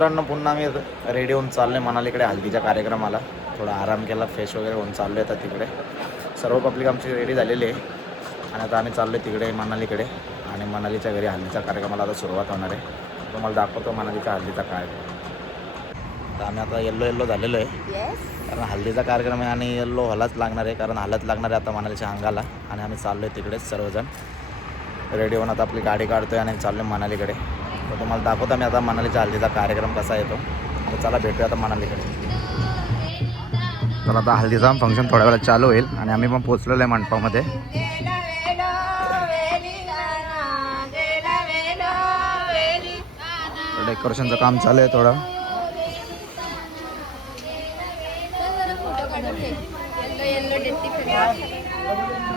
मित्रांनो पुन्हा मी रेडी होऊन चाललो आहे मनालीकडे हल्दीच्या कार्यक्रमाला. थोडा आराम केला फ्रेश वगैरे होऊन चाललो आहे आता तिकडे. सर्व पब्लिक आमची रेडी झालेली आहे. आणि आता आम्ही चाललो आहे तिकडे मनालीकडे. आणि मनालीच्या घरी हल्दीच्या कार्यक्रमाला आता सुरुवात होणार आहे. तुम्हाला दाखवतो मनालीच्या हल्दीचा काय तर आम्ही आता येल्लो येल्लो झालेलो आहे. कारण हल्दीचा कार्यक्रम आहे आणि येल्लो व्हायलाच लागणार आहे. कारण हालत लागणार आहे आता मनालीच्या अंगाला. आणि आम्ही चाललो आहे तिकडेच सर्वजण. रेडी होऊन आता आपली गाडी काढतो आहे आणि चाललो आहे मनालीकडे. तर तुम्हाला दाखवतो मी आता मनालीच्या हल्दीचा कार्यक्रम कसा येतो. तर चला भेटूया आता मनालीकडे. तर आता हल्दीचा फंक्शन थोड्या वेळात चालू होईल आणि आम्ही पण पोचलेलो आहे मंडपामध्ये. डेकोरेशनचं काम चालू आहे थोडं.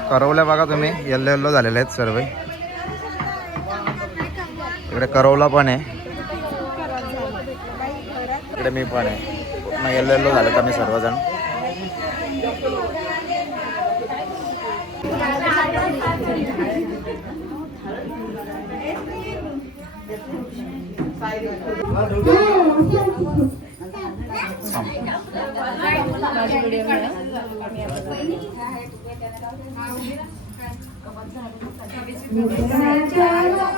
करवल्या बघा तुम्ही येल्लो येल्लो झालेले आहेत सर्व. इकडे करवला पण आहे. इकडे मी पण आहे. पूर्ण येल्लो येल्लो का आम्ही सर्वजण? चला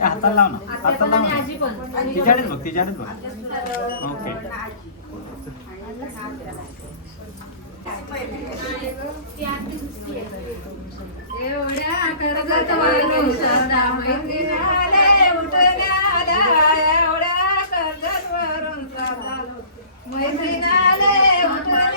हाताला लाव ना हाताला लाव ना. तिच्याकडेच बघ तिच्याकडेच बघ. ओके. एवढ्या कर्जत वाढून सदा मैत्रिणाले उठल्या द्या एवढ्या कर्जत वरून सदा मैत्रिणाले उठल्या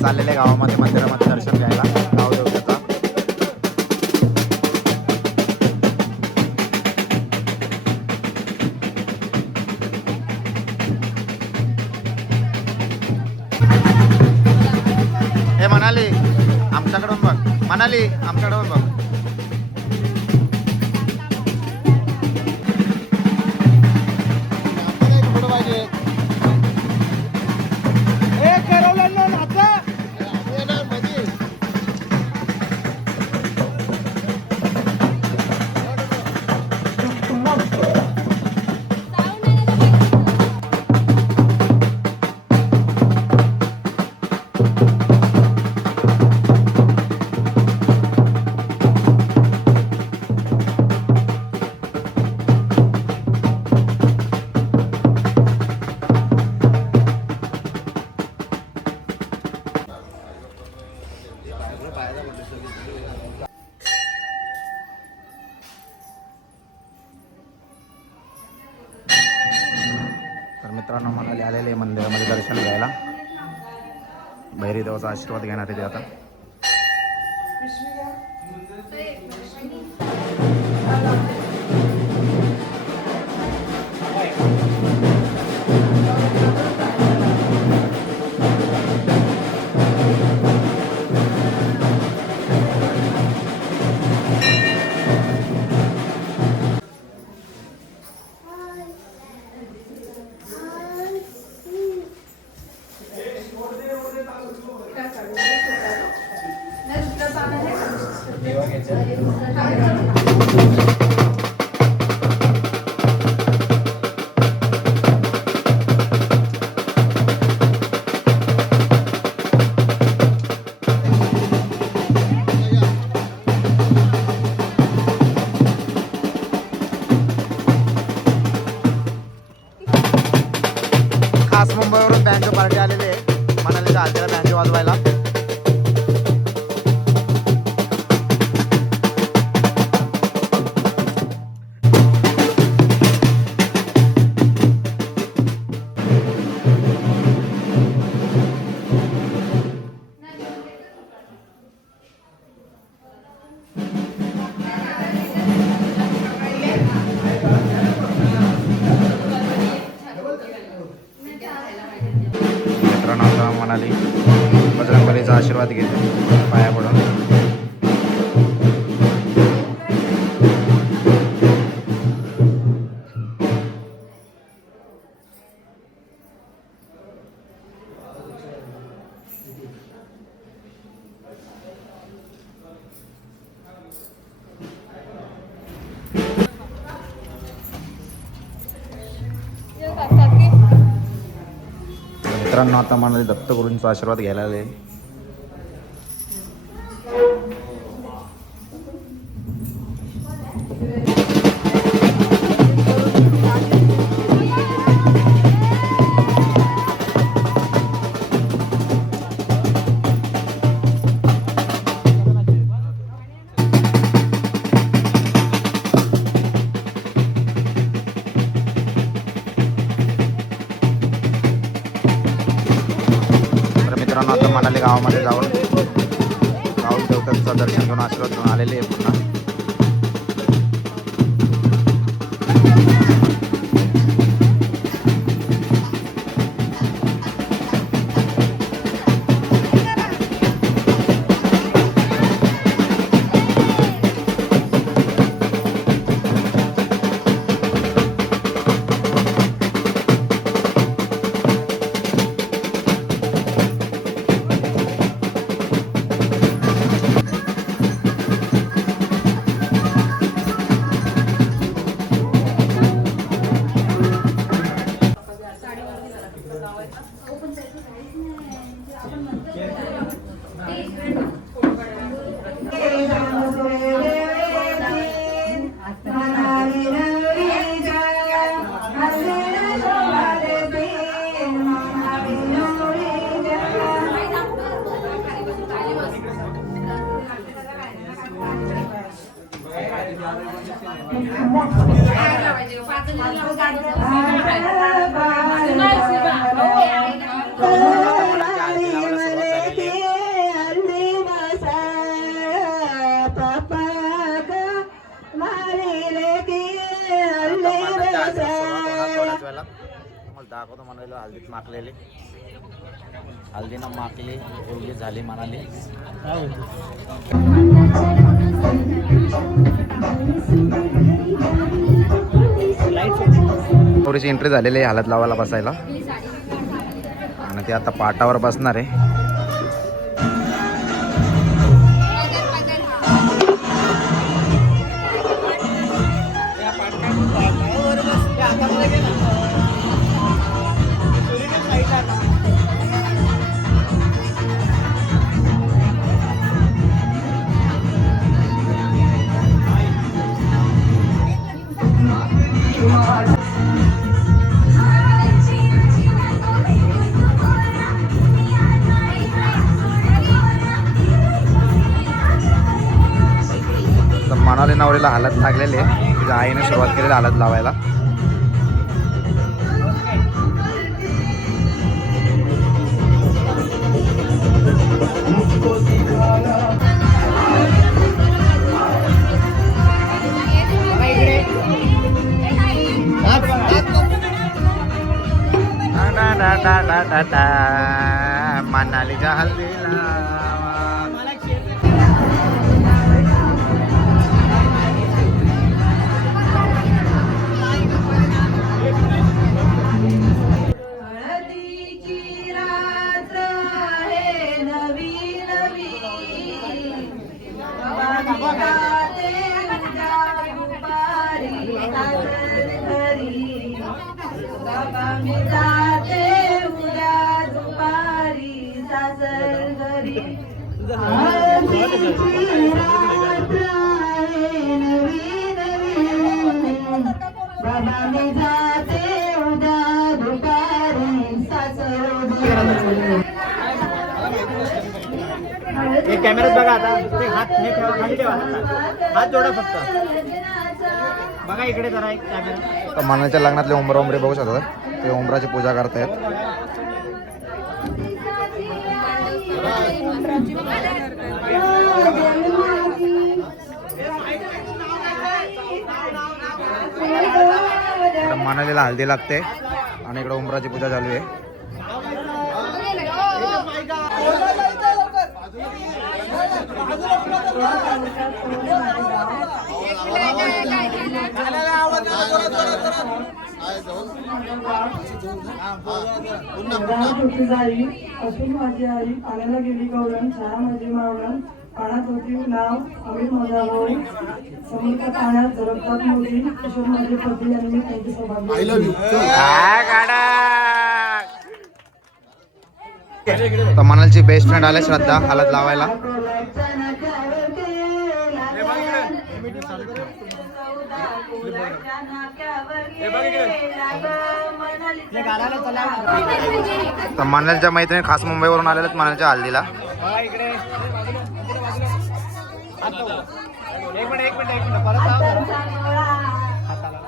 चाललेले गावामध्ये मंदिरामध्ये दर्शन घ्यायला. भैरीदेवाचा आशीर्वाद घेणार आहे ते आता. आशीर्वाद घेतो. पाया पडून. मित्रांनो आता मला दत्तगुरूंचा आशीर्वाद घ्यायला आले मित्रांनो आता मनाली गावामध्ये जाऊन गाव देवतांचं दर्शन घेऊन आशीर्वाद घेऊन आलेले आहे पुन्हा. तुम्हाला दाखवतो म्हणाले हल्दीत माकलेले हल्दीनं माखली उरली झाली म्हणाली. थोडीशी एंट्री झालेली आहे हालत लावायला बसायला. आणि ते आता पाटावर बसणार आहे. मनाली हालत लागलेली आहे. तिच्या आईने सुरुवात केलेली हालत लावायला. डा डा मनालीच्या हल्दीला. बाबा मी जाते उद्या दुपारी सासर घरी. बाबा मी जाते उद्या दुपारी सासर बघा आता ते हात ठेवा खाली ठेवा हात हात जोडा फक्त. बघा इकडे जरा एक कॅमेरा तर मनाच्या लग्नातले उमरा उमरे बघू शकतात ते उमराची पूजा करतायत. इकडं मनालीला हल्दी लागते. आणि इकडं उमराची पूजा चालू आहे. होती जाई असून माझी आई पाण्याला गेली गौरण शाळा माझी मावळण पाण्यात होती नाव अमित माझा भाऊ समुद्र पाण्यात झरपतात मुली किशोर माझे पती यांनी त्यांची त्यांचे सौभाग्य तर मनालची बेस्ट फ्रेंड आले श्रद्धा हलत लावायला. तर मनालच्या मैत्रिणी खास मुंबईवरून आलेल्या मनालच्या हल्दीला बघा इकडे. हात लावा. एक मिनिट एक मिनिट एक मिनिट. परत लावा. जरा. हाताला.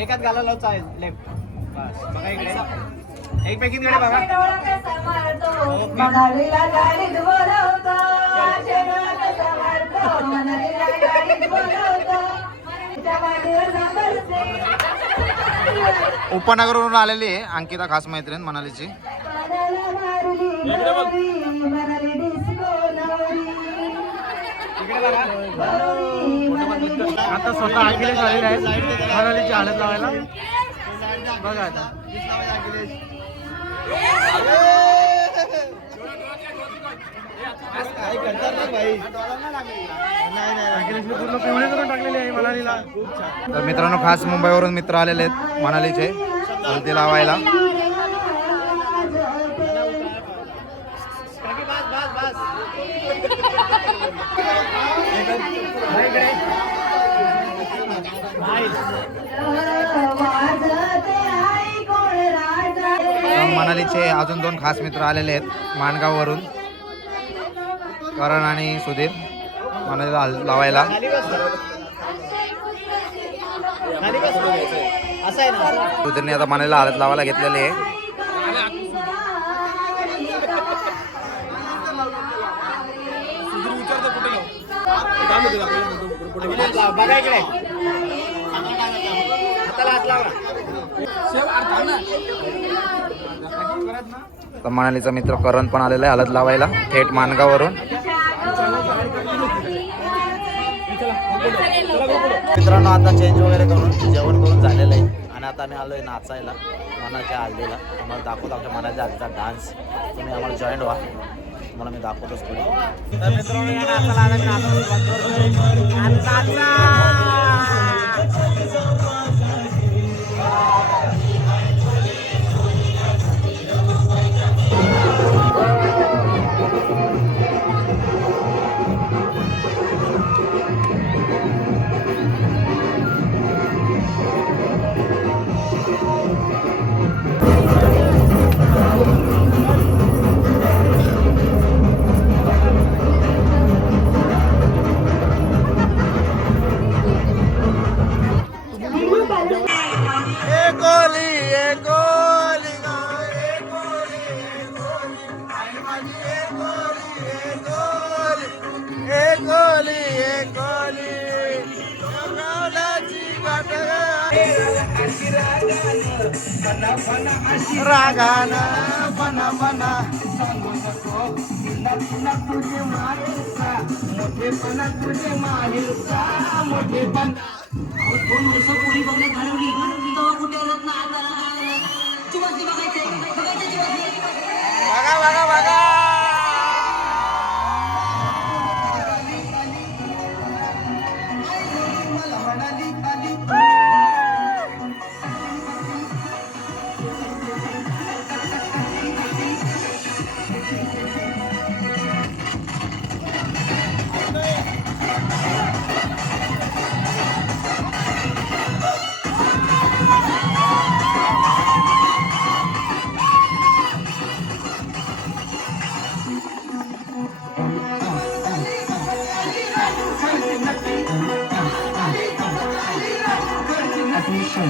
एकात घाला लाव चालेल. लेफ्ट. बस. बघा इकडे. एक पैकीकडे बघा. मनालीला उपनगरवरून आलेली आहे अंकिता खास मैत्रीण मनालीची. आता स्वतः अखिलेश आलेले आहेत. मनालीची हालत लावायला. बघा आता. अखिलेशने तर मित्रांनो खास मुंबईवरून मित्र आलेले आहेत मनालीचे. हल्दी लावायला. मनालीचे अजून दोन खास मित्र आलेले आहेत माणगाववरून. करण आणि सुधीर मला लावायला. सुधीरने आता मनाला हालत लावायला घेतलेली आहे. बघा इकडे तर मनालीचा मित्र करण पण आलेला आहे हलत लावायला थेट माणगाववरून मित्रांनो आता चेंज वगैरे करून जेवण करून झालेलं आहे. आणि आता आम्ही आलो आहे नाचायला मनाच्या हल्दीला. आम्हाला दाखवतो आमच्या मनाच्या हल्दीचा डान्स तुम्ही आम्हाला जॉईन व्हा. तुम्हाला मी दाखवतोच पुढे. तर मित्रांनो या नाचाला आता मी नाचायला सुरुवात करतोय. आणि नाचा! बघा बघा बघा. 你是